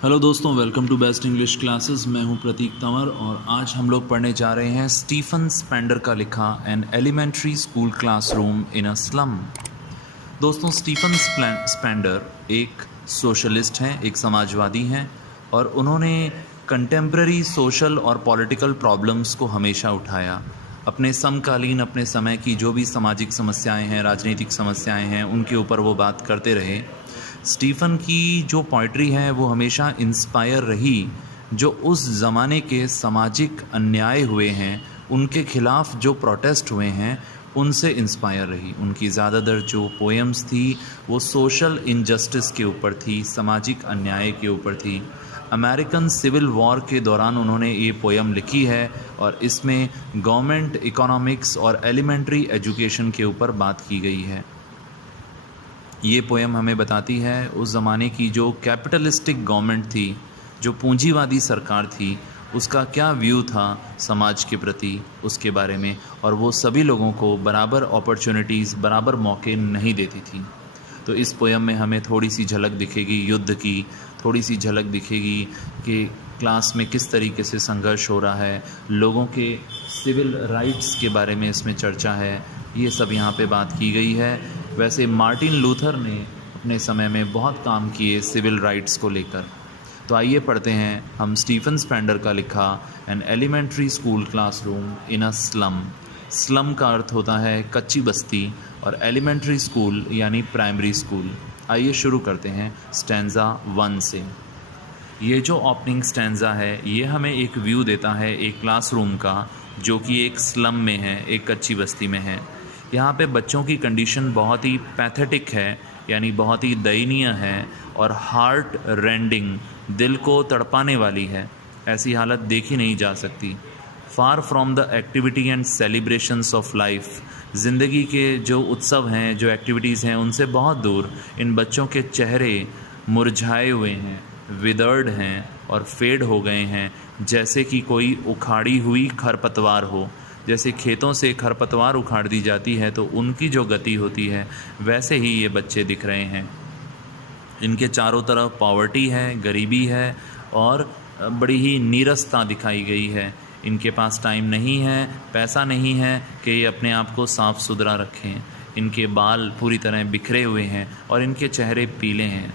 Hello दोस्तों, welcome to best English classes. मैं हूं प्रतीक तंवर और आज हम लोग पढ़ने जा रहे हैं स्टीफन स्पेंडर का लिखा an elementary school classroom in a slum. दोस्तों, स्टीफन स्पेंडर एक सोशलिस्ट हैं, एक समाजवादी हैं और उन्होंने कंटेम्प्रेरी सोशल और पॉलिटिकल प्रॉब्लम्स को हमेशा उठाया। अपने समकालीन, अपने समय की जो भी सामाजिक समस्याएं हैं, राजनीतिक समस्याएं हैं, उनके ऊपर वो बात करते रहे। स्टीफ़न की जो पोइट्री है वो हमेशा इंस्पायर रही, जो उस ज़माने के सामाजिक अन्याय हुए हैं, उनके ख़िलाफ़ जो प्रोटेस्ट हुए हैं, उनसे इंस्पायर रही। उनकी ज़्यादातर जो पोएम्स थी वो सोशल इनजस्टिस के ऊपर थी, सामाजिक अन्याय के ऊपर थी। अमेरिकन सिविल वॉर के दौरान उन्होंने ये पोएम लिखी है और इसमें गवर्नमेंट इकोनॉमिक्स और एलिमेंट्री एजुकेशन के ऊपर बात की गई है। ये पोएम हमें बताती है उस ज़माने की जो कैपिटलिस्टिक गवर्नमेंट थी, जो पूंजीवादी सरकार थी, उसका क्या व्यू था समाज के प्रति, उसके बारे में। और वो सभी लोगों को बराबर अपॉर्चुनिटीज़, बराबर मौके नहीं देती थी। तो इस पोएम में हमें थोड़ी सी झलक दिखेगी युद्ध की, थोड़ी सी झलक दिखेगी कि क्लास में किस तरीके से संघर्ष हो रहा है, लोगों के सिविल राइट्स के बारे में इसमें चर्चा है। ये सब यहाँ पे बात की गई है। वैसे मार्टिन लूथर ने अपने समय में बहुत काम किए सिविल राइट्स को लेकर। तो आइए पढ़ते हैं हम स्टीफन स्पेंडर का लिखा an elementary school classroom in a slum. Slum का अर्थ होता है कच्ची बस्ती और एलिमेंट्री स्कूल यानी प्राइमरी स्कूल। आइए शुरू करते हैं स्टैंजा 1 से। ये जो ओपनिंग स्टैंजा है ये हमें एक व्यू देता है एक क्लासरूम का, जो कि एक स्लम में है, एक कच्ची बस्ती में है। यहाँ पे बच्चों की कंडीशन बहुत ही पैथेटिक है, यानी बहुत ही दयनीय है और हार्ट रेंडिंग, दिल को तड़पाने वाली है। ऐसी हालत देखी नहीं जा सकती। Far from the activity and celebrations of life, ज़िंदगी के जो उत्सव हैं, जो एक्टिविटीज़ हैं, उनसे बहुत दूर इन बच्चों के चेहरे मुरझाए हुए हैं, विदर्ड हैं और फेड हो गए हैं, जैसे कि कोई उखाड़ी हुई खरपतवार हो। जैसे खेतों से खरपतवार उखाड़ दी जाती है तो उनकी जो गति होती है, वैसे ही ये बच्चे दिख रहे हैं। इनके चारों तरफ पॉवर्टी है, गरीबी है और बड़ी ही नीरसता दिखाई गई है। इनके पास टाइम नहीं है, पैसा नहीं है कि ये अपने आप को साफ़ सुथरा रखें। इनके बाल पूरी तरह बिखरे हुए हैं और इनके चेहरे पीले हैं।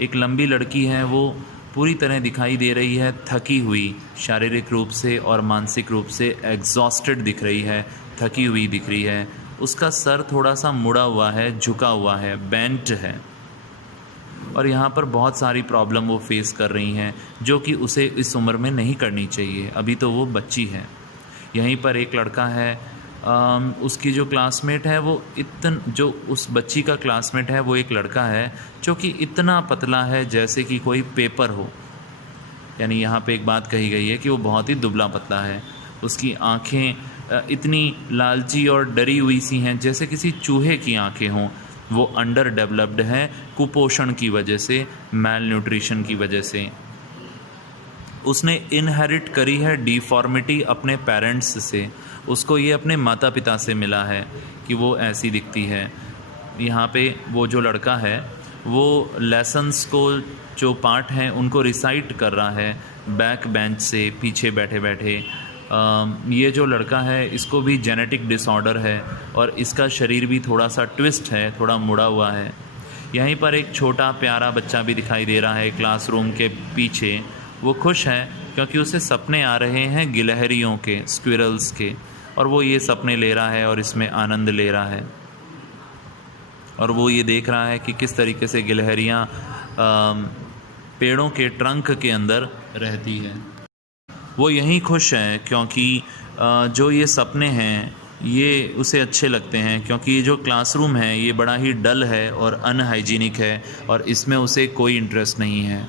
एक लंबी लड़की है, वो पूरी तरह दिखाई दे रही है थकी हुई, शारीरिक रूप से और मानसिक रूप से एग्जॉस्टेड दिख रही है, थकी हुई दिख रही है। उसका सर थोड़ा सा मुड़ा हुआ है, झुका हुआ है, बेंट है और यहाँ पर बहुत सारी प्रॉब्लम वो फेस कर रही हैं, जो कि उसे इस उम्र में नहीं करनी चाहिए। अभी तो वो बच्ची है। यहीं पर एक लड़का है, उसकी जो क्लासमेट है वो जो उस बच्ची का क्लासमेट है वो एक लड़का है जो कि इतना पतला है जैसे कि कोई पेपर हो। यानी यहाँ पे एक बात कही गई है कि वो बहुत ही दुबला पतला है। उसकी आँखें इतनी लालची और डरी हुई सी हैं जैसे किसी चूहे की आँखें हों। वो अंडर डेवलप्ड है कुपोषण की वजह से, मैल न्यूट्रिशन की वजह से। उसने इनहेरिट करी है डिफॉर्मिटी अपने पेरेंट्स से। उसको ये अपने माता पिता से मिला है कि वो ऐसी दिखती है। यहाँ पे वो जो लड़का है वो लेसन्स को, जो पार्ट हैं उनको रिसाइट कर रहा है बैक बेंच से, पीछे बैठे बैठे। ये जो लड़का है इसको भी जेनेटिक डिसऑर्डर है और इसका शरीर भी थोड़ा सा ट्विस्ट है, थोड़ा मुड़ा हुआ है। यहीं पर एक छोटा प्यारा बच्चा भी दिखाई दे रहा है क्लासरूम के पीछे। वो खुश है क्योंकि उसे सपने आ रहे हैं गिलहरियों के, स्क्विरल्स के, और वो ये सपने ले रहा है और इसमें आनंद ले रहा है। और वो ये देख रहा है कि किस तरीके से गिलहरियाँ पेड़ों के ट्रंक के अंदर रहती है। वो यहीं खुश है क्योंकि जो ये सपने हैं ये उसे अच्छे लगते हैं, क्योंकि ये जो क्लासरूम है ये बड़ा ही डल है और अनहाइजीनिक है और इसमें उसे कोई इंटरेस्ट नहीं है।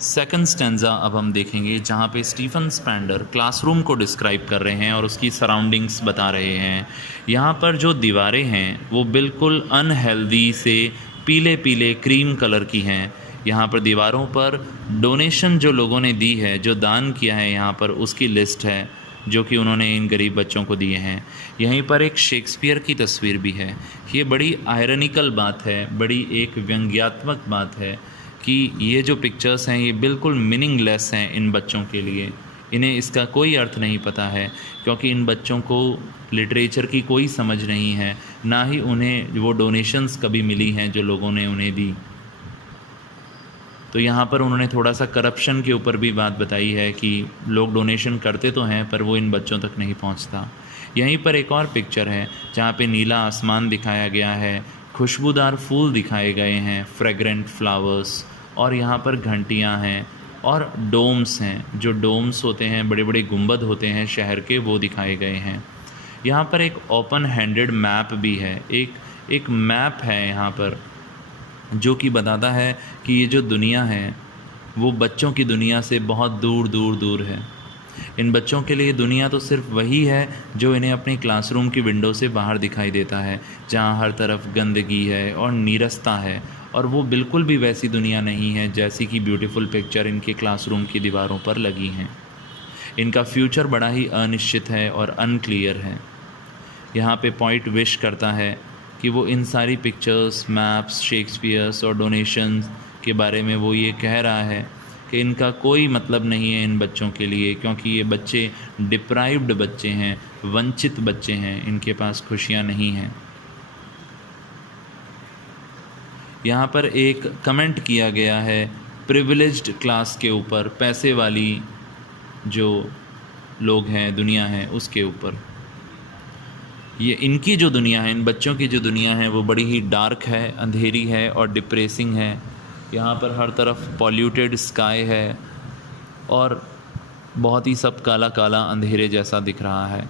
सेकंड स्टैंजा अब हम देखेंगे जहाँ पे स्टीफन स्पेंडर क्लासरूम को डिस्क्राइब कर रहे हैं और उसकी सराउंडिंग्स बता रहे हैं। यहाँ पर जो दीवारें हैं वो बिल्कुल अनहेल्दी से पीले पीले क्रीम कलर की हैं। यहाँ पर दीवारों पर डोनेशन जो लोगों ने दी है, जो दान किया है, यहाँ पर उसकी लिस्ट है जो कि उन्होंने इन गरीब बच्चों को दिए हैं। यहीं पर एक शेक्सपियर की तस्वीर भी है। ये बड़ी आयरनिकल बात है, बड़ी एक व्यंग्यात्मक बात है कि ये जो पिक्चर्स हैं ये बिल्कुल मीनिंगलेस हैं इन बच्चों के लिए। इन्हें इसका कोई अर्थ नहीं पता है, क्योंकि इन बच्चों को लिटरेचर की कोई समझ नहीं है, ना ही उन्हें वो डोनेशंस कभी मिली हैं जो लोगों ने उन्हें दी। तो यहाँ पर उन्होंने थोड़ा सा करप्शन के ऊपर भी बात बताई है कि लोग डोनेशन करते तो हैं पर वो इन बच्चों तक नहीं पहुँचता। यहीं पर एक और पिक्चर है जहाँ पे नीला आसमान दिखाया गया है, खुशबूदार फूल दिखाए गए हैं, फ्रेग्रेंट फ्लावर्स, और यहाँ पर घंटियाँ हैं और डोम्स हैं। जो डोम्स होते हैं, बड़े बड़े गुंबद होते हैं शहर के, वो दिखाए गए हैं। यहाँ पर एक ओपन हैंडेड मैप भी है, एक मैप है यहाँ पर जो कि बताता है कि ये जो दुनिया है वो बच्चों की दुनिया से बहुत दूर दूर दूर है। इन बच्चों के लिए दुनिया तो सिर्फ वही है जो इन्हें अपनी क्लासरूम की विंडो से बाहर दिखाई देता है, जहाँ हर तरफ गंदगी है और नीरसता है, और वो बिल्कुल भी वैसी दुनिया नहीं है जैसी कि ब्यूटीफुल पिक्चर इनके क्लासरूम की दीवारों पर लगी हैं। इनका फ्यूचर बड़ा ही अनिश्चित है और अनक्लियर है। यहाँ पे पॉइंट विश करता है कि वो इन सारी पिक्चर्स, मैप्स, शेक्सपियर्स और डोनेशंस के बारे में वो ये कह रहा है कि इनका कोई मतलब नहीं है इन बच्चों के लिए, क्योंकि ये बच्चे डिप्राइव्ड बच्चे हैं, वंचित बच्चे हैं, इनके पास खुशियाँ नहीं हैं। यहाँ पर एक कमेंट किया गया है प्रिविलेज्ड क्लास के ऊपर, पैसे वाली जो लोग हैं, दुनिया है, उसके ऊपर। ये इनकी जो दुनिया है, इन बच्चों की जो दुनिया है वो बड़ी ही डार्क है, अंधेरी है और डिप्रेसिंग है। यहाँ पर हर तरफ पॉल्यूटेड स्काई है और बहुत ही सब काला काला अंधेरे जैसा दिख रहा है।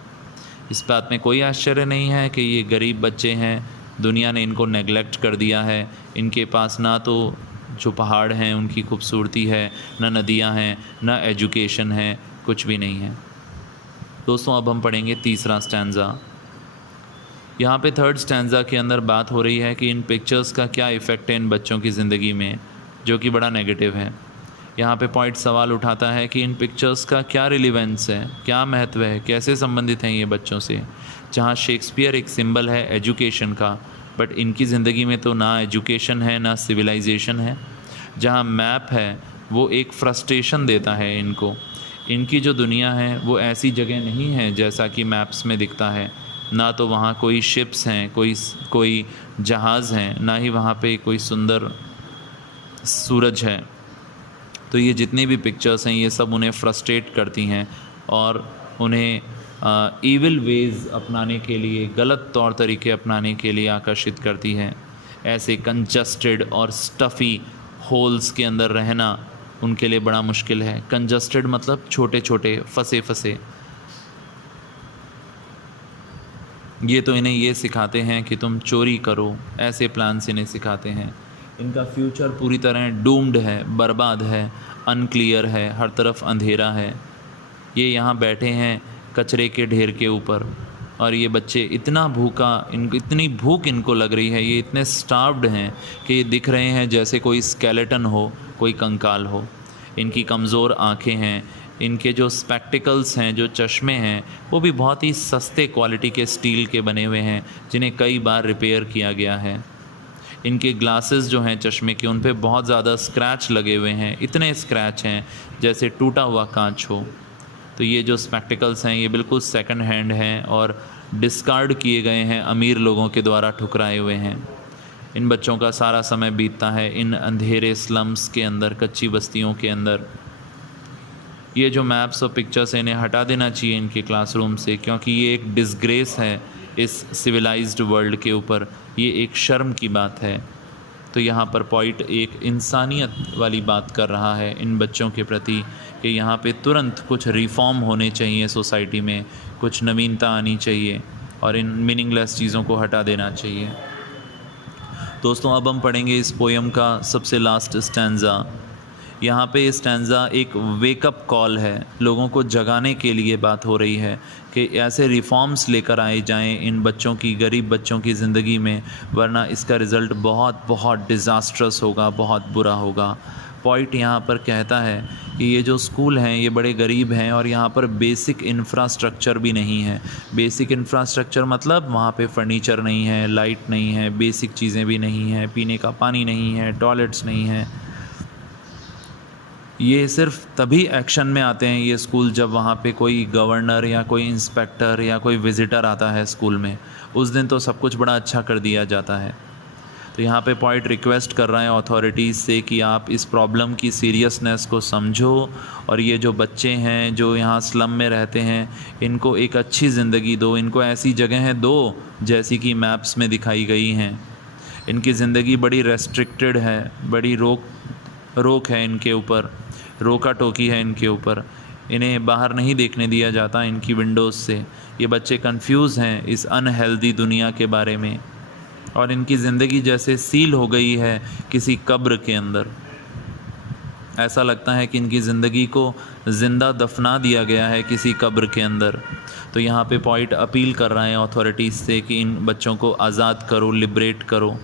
इस बात में कोई आश्चर्य नहीं है कि ये गरीब बच्चे हैं, दुनिया ने इनको नेगलेक्ट कर दिया है। इनके पास ना तो जो पहाड़ हैं उनकी खूबसूरती है, ना नदियाँ हैं, ना एजुकेशन है, कुछ भी नहीं है। दोस्तों, अब हम पढ़ेंगे तीसरा स्टैंज़ा। यहाँ पे थर्ड स्टैंज़ा के अंदर बात हो रही है कि इन पिक्चर्स का क्या इफ़ेक्ट है इन बच्चों की ज़िंदगी में, जो कि बड़ा नेगेटिव है। यहाँ पे पॉइंट सवाल उठाता है कि इन पिक्चर्स का क्या रिलेवेंस है, क्या महत्व है, कैसे संबंधित हैं ये बच्चों से। जहाँ शेक्सपियर एक सिंबल है एजुकेशन का, बट इनकी ज़िंदगी में तो ना एजुकेशन है ना सिविलाइजेशन है। जहाँ मैप है वो एक फ्रस्ट्रेशन देता है इनको। इनकी जो दुनिया है वो ऐसी जगह नहीं है जैसा कि मैप्स में दिखता है। ना तो वहाँ कोई शिप्स हैं, कोई जहाज़ हैं, ना ही वहाँ पे कोई सुंदर सूरज है। तो ये जितनी भी पिक्चर्स हैं ये सब उन्हें फ्रस्ट्रेट करती हैं और उन्हें ईविल वेज़ अपनाने के लिए, गलत तौर तरीके अपनाने के लिए आकर्षित करती हैं। ऐसे कंजस्टेड और स्टफ़ी होल्स के अंदर रहना उनके लिए बड़ा मुश्किल है। कंजस्टेड मतलब छोटे छोटे, फंसे फंसे। ये तो इन्हें ये सिखाते हैं कि तुम चोरी करो, ऐसे प्लान्स इन्हें सिखाते हैं। इनका फ्यूचर पूरी तरह डूम्ड है, बर्बाद है, अनक्लियर है, हर तरफ अंधेरा है। ये यहाँ बैठे हैं कचरे के ढेर के ऊपर और ये बच्चे इतना इतनी भूख इनको लग रही है, ये इतने स्टार्व्ड हैं कि ये दिख रहे हैं जैसे कोई स्केलेटन हो, कोई कंकाल हो। इनकी कमज़ोर आँखें हैं। इनके जो स्पेक्टिकल्स हैं, जो चश्मे हैं, वो भी बहुत ही सस्ते क्वालिटी के स्टील के बने हुए हैं जिन्हें कई बार रिपेयर किया गया है। इनके ग्लासेस जो हैं चश्मे के, उन पे बहुत ज़्यादा स्क्रैच लगे हुए हैं, इतने स्क्रैच हैं जैसे टूटा हुआ कांच हो। तो ये जो स्पेक्टिकल्स हैं ये बिल्कुल सेकंड हैंड हैं और डिस्कार्ड किए गए हैं, अमीर लोगों के द्वारा ठुकराए हुए हैं। इन बच्चों का सारा समय बीतता है इन अंधेरे स्लम्स के अंदर, कच्ची बस्तियों के अंदर। ये जो मैप्स और पिक्चर्स इन्हें हटा देना चाहिए इनके क्लासरूम से, क्योंकि ये एक डिसग्रेस है इस सिविलाइज्ड वर्ल्ड के ऊपर। ये एक शर्म की बात है। तो यहाँ पर पॉइंट एक इंसानियत वाली बात कर रहा है इन बच्चों के प्रति कि यहाँ पे तुरंत कुछ रिफॉर्म होने चाहिए सोसाइटी में, कुछ नवीनता आनी चाहिए और इन मीनिंगलेस चीज़ों को हटा देना चाहिए। दोस्तों, अब हम पढ़ेंगे इस पोएम का सबसे लास्ट स्टैंज़ा। यहाँ पे स्टैंज़ा एक वेकअप कॉल है, लोगों को जगाने के लिए बात हो रही है कि ऐसे रिफॉर्म्स लेकर आए जाएं इन बच्चों की, गरीब बच्चों की ज़िंदगी में, वरना इसका रिज़ल्ट बहुत बहुत डिज़ास्ट्रस होगा, बहुत बुरा होगा। पॉइंट यहाँ पर कहता है कि ये जो स्कूल हैं ये बड़े गरीब हैं और यहाँ पर बेसिक इंफ्रास्ट्रक्चर भी नहीं है। बेसिक इंफ्रास्ट्रक्चर मतलब वहाँ पे फर्नीचर नहीं है, लाइट नहीं है, बेसिक चीज़ें भी नहीं हैं, पीने का पानी नहीं है, टॉयलेट्स नहीं हैं। ये सिर्फ तभी एक्शन में आते हैं ये स्कूल जब वहाँ पे कोई गवर्नर या कोई इंस्पेक्टर या कोई विज़िटर आता है स्कूल में। उस दिन तो सब कुछ बड़ा अच्छा कर दिया जाता है। तो यहाँ पे पॉइंट रिक्वेस्ट कर रहे हैं अथॉरिटीज़ से कि आप इस प्रॉब्लम की सीरियसनेस को समझो और ये जो बच्चे हैं जो यहाँ स्लम में रहते हैं इनको एक अच्छी ज़िंदगी दो, इनको ऐसी जगहें दो जैसी कि मैप्स में दिखाई गई हैं। इनकी ज़िंदगी बड़ी रेस्ट्रिक्टेड है, बड़ी रोक है इनके ऊपर, रोका टोकी है इनके ऊपर। इन्हें बाहर नहीं देखने दिया जाता इनकी विंडोज़ से। ये बच्चे कंफ्यूज हैं इस अनहेल्दी दुनिया के बारे में और इनकी ज़िंदगी जैसे सील हो गई है किसी कब्र के अंदर। ऐसा लगता है कि इनकी ज़िंदगी को ज़िंदा दफना दिया गया है किसी कब्र के अंदर। तो यहाँ पे पॉइंट अपील कर रहे हैं अथॉरिटीज़ से कि इन बच्चों को आज़ाद करो, लिबरेट करो,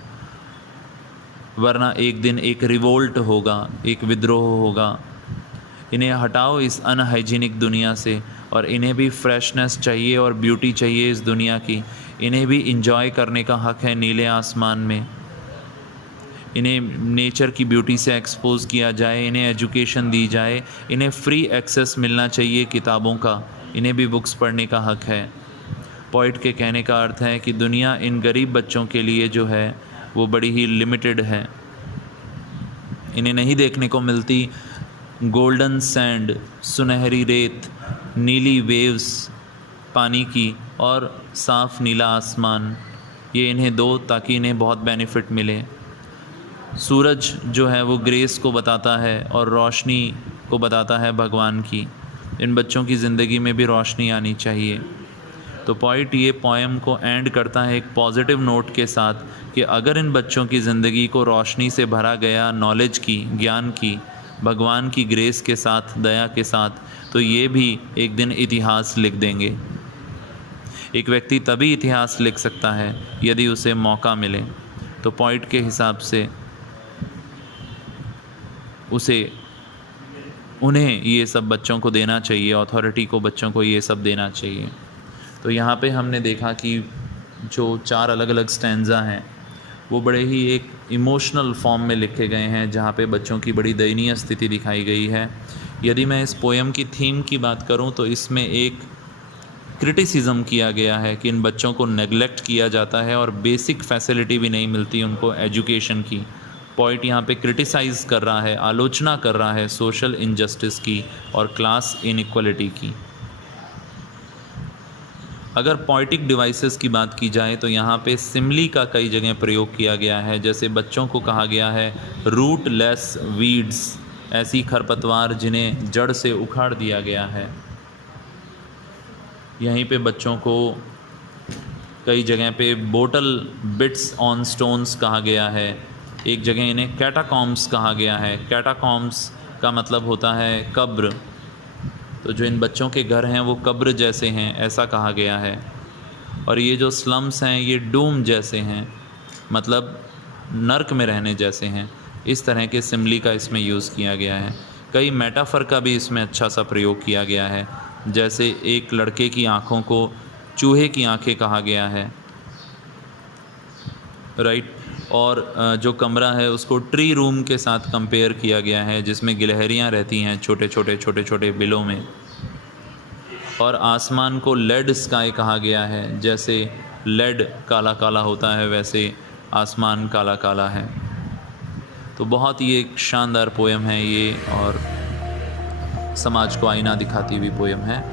वरना एक दिन एक रिवोल्ट होगा, एक विद्रोह होगा। इन्हें हटाओ इस अनहाइजीनिक दुनिया से और इन्हें भी फ्रेशनेस चाहिए और ब्यूटी चाहिए इस दुनिया की। इन्हें भी इंजॉय करने का हक़ है नीले आसमान में। इन्हें नेचर की ब्यूटी से एक्सपोज़ किया जाए, इन्हें एजुकेशन दी जाए, इन्हें फ्री एक्सेस मिलना चाहिए किताबों का, इन्हें भी बुक्स पढ़ने का हक़ है। पॉइंट के कहने का अर्थ है कि दुनिया इन गरीब बच्चों के लिए जो है वो बड़ी ही लिमिटेड है। इन्हें नहीं देखने को मिलती गोल्डन सैंड, सुनहरी रेत, नीली वेव्स पानी की और साफ़ नीला आसमान। ये इन्हें दो ताकि इन्हें बहुत बेनिफिट मिले। सूरज जो है वो ग्रेस को बताता है और रोशनी को बताता है भगवान की। इन बच्चों की ज़िंदगी में भी रोशनी आनी चाहिए। तो पॉइंट ये पोएम को एंड करता है एक पॉजिटिव नोट के साथ कि अगर इन बच्चों की ज़िंदगी को रोशनी से भरा गया, नॉलेज की, ज्ञान की, भगवान की ग्रेस के साथ, दया के साथ, तो ये भी एक दिन इतिहास लिख देंगे। एक व्यक्ति तभी इतिहास लिख सकता है यदि उसे मौका मिले। तो पॉइंट के हिसाब से उन्हें ये सब बच्चों को देना चाहिए, अथॉरिटी को बच्चों को ये सब देना चाहिए। तो यहाँ पे हमने देखा कि जो 4 अलग अलग स्टैंज़ा हैं वो बड़े ही एक इमोशनल फॉर्म में लिखे गए हैं, जहाँ पे बच्चों की बड़ी दयनीय स्थिति दिखाई गई है। यदि मैं इस पोएम की थीम की बात करूँ तो इसमें एक क्रिटिसिज्म किया गया है कि इन बच्चों को नेगलेक्ट किया जाता है और बेसिक फैसिलिटी भी नहीं मिलती उनको एजुकेशन की। पॉइंट यहाँ पे क्रिटिसाइज़ कर रहा है, आलोचना कर रहा है सोशल इनजस्टिस की और क्लास इनइक्वलिटी की। अगर पोइटिक डिवाइसेस की बात की जाए तो यहाँ पे सिमली का कई जगह प्रयोग किया गया है। जैसे बच्चों को कहा गया है रूटलेस वीड्स, ऐसी खरपतवार जिन्हें जड़ से उखाड़ दिया गया है। यहीं पे बच्चों को कई जगह पे बोटल बिट्स ऑन स्टोन्स कहा गया है। एक जगह इन्हें कैटाकॉम्स कहा गया है। कैटाकॉम्स का मतलब होता है कब्र। तो जो इन बच्चों के घर हैं वो कब्र जैसे हैं, ऐसा कहा गया है। और ये जो स्लम्स हैं ये डूम जैसे हैं, मतलब नर्क में रहने जैसे हैं। इस तरह के सिमली का इसमें यूज़ किया गया है। कई मेटाफर का भी इसमें अच्छा सा प्रयोग किया गया है। जैसे एक लड़के की आँखों को चूहे की आँखें कहा गया है, राइट। और जो कमरा है उसको ट्री रूम के साथ कंपेयर किया गया है, जिसमें गिलहरियाँ रहती हैं छोटे छोटे बिलों में। और आसमान को लेड स्काई कहा गया है। जैसे लेड काला काला होता है वैसे आसमान काला काला है। तो बहुत ही एक शानदार पोएम है ये और समाज को आईना दिखाती हुई पोएम है।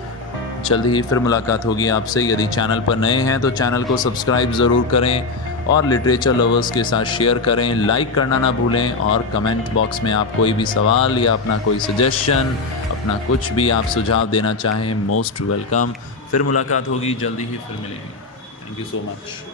जल्द ही फिर मुलाकात होगी आपसे। यदि चैनल पर नए हैं तो चैनल को सब्सक्राइब ज़रूर करें और लिटरेचर लवर्स के साथ शेयर करें, लाइक करना ना भूलें। और कमेंट बॉक्स में आप कोई भी सवाल या अपना कोई सजेशन, अपना कुछ भी आप सुझाव देना चाहें, मोस्ट वेलकम। फिर मुलाकात होगी, जल्दी ही फिर मिलेंगे। Thank you so much.